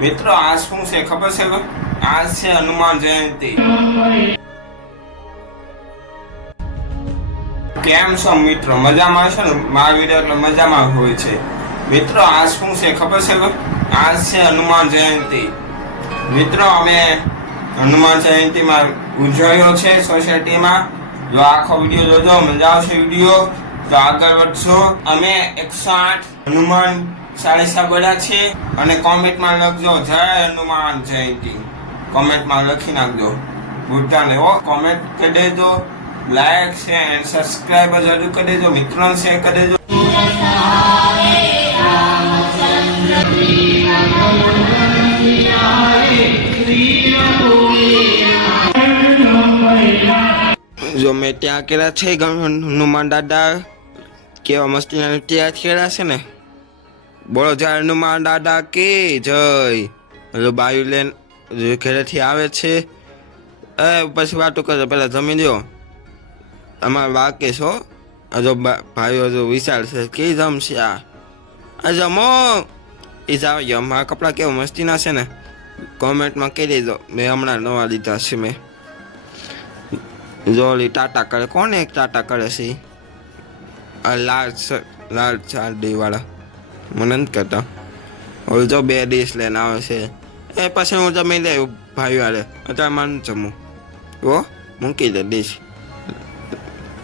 મિત્રો આ શું છે ખબર છે? આ છે હનુમાન જયંતિ. કેમ છો મિત્રો? મજામાં છો ને? મારા વિડીયો એટલે મજામાં હોય છે. મિત્રો આ શું છે ખબર છે? આ છે હનુમાન જયંતિ. મિત્રો અમે હનુમાન જયંતિમાં ઉજવ્યો છે સોસાયટીમાં. જો આખો વિડીયો જોજો, મજા આવશે વિડીયો. તો આગળ વધશો. અમે 108 હનુમાન ચાલીસા બોલ્યા છે અને કોમેન્ટમાં લખજો જય હનુમાન જયંતિ. કોમેન્ટમાં લખી નાખજો. ભૂલતા નહીં હો. કોમેન્ટ કરી દેજો, લાઈક શેર અને સબસ્ક્રાઇબ જરૂર કરી દેજો. મિત્રોને શેર કરી દેજો. જો મેં ત્યાં કર્યા છે હનુમાન દાદા, કેવા મસ્તીના ત્યાં કર્યા છે ને. બોલો જય હનુમાન દાદા કે જય. હલો બાયુ લેન ઘરેથી આવે છે. પછી વાતો કરો, પેલા જમી દો. અમારે વાકે છો હજો ભાઈઓ હજુ વિચાર છે કે જમશે આ જમો એ જાવ. અમારા કપડાં કેવા મસ્તીના છે ને, કોમેન્ટમાં કહી દેજો. મેં હમણાં નવા લીધા છે. મેં જો ઓલી ટાટા કરે. કોને એક ટાટા કરે છે? આ લાલ ચારડી વાળા મને નથી કરતા. ઓલ જો 2 ડીશ લઈને આવે છે. એ પછી હું જમી લે ભાઈ વાળે. અત્યારે મારે જમું હો, મૂકી દે ડીશ.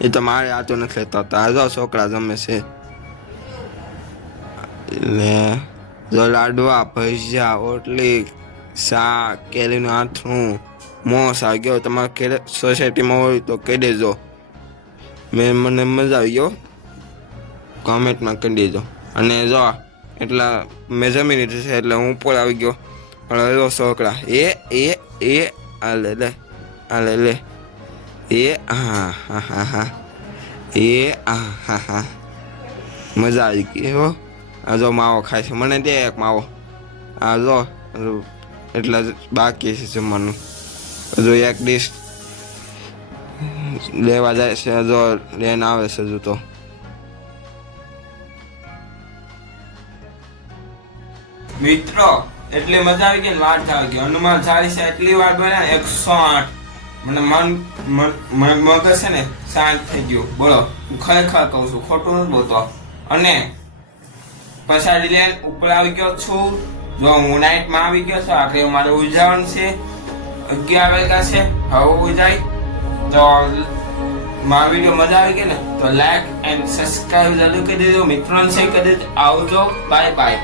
એ તો મારે આતો નથી લેતો. જો છોકરા જમે છે. એટલે જો લાડવા, ભજીયા, ઓટલી, શાક, કેરીનું આથરું, મોસ આવી ગયો. તમારે સોસાયટીમાં હોય તો કહી દેજો. મને મજા આવી ગયો, કોમેન્ટમાં કહી દેજો. અને જો એટલા મેં જમી લીધું છે એટલે હું ઉપર આવી ગયો. પણ જો છોકરા આ લે હા મજા આવી ગઈ હો. આ જો માવો ખાય છે. મને દે એક માવો. આ જો એટલા બાકી છે જમવાનું. હજુ એક ડીશ લેવા જાય છે. હજુ લઈને આવે છે હજુ તો. મિત્રો એટલી મજા આવી ગઈ ને વાત આવી ગઈ. હનુમાન ચાલીસા એટલી વાર બન્યા 108. મને મગજ છે ને શાંત થઈ ગયું. બોલો, હું ખરેખર કહું છું, ખોટું નથી બોલતો. અને પછાડી લઈને ઉપર આવી ગયો છું. જો હું નાઇટમાં આવી ગયો છું. આખરે મારે ઉજાવણ છે. 11 વાગ્યા છે. હવે ઉજાય તો મારા વિડીયો મજા આવી ગઈ ને તો લાઈક એન્ડ સબસ્ક્રાઇબ જરૂર કરી દેજો. મિત્રોને શેર કરી દેજો. આવજો, બાય બાય.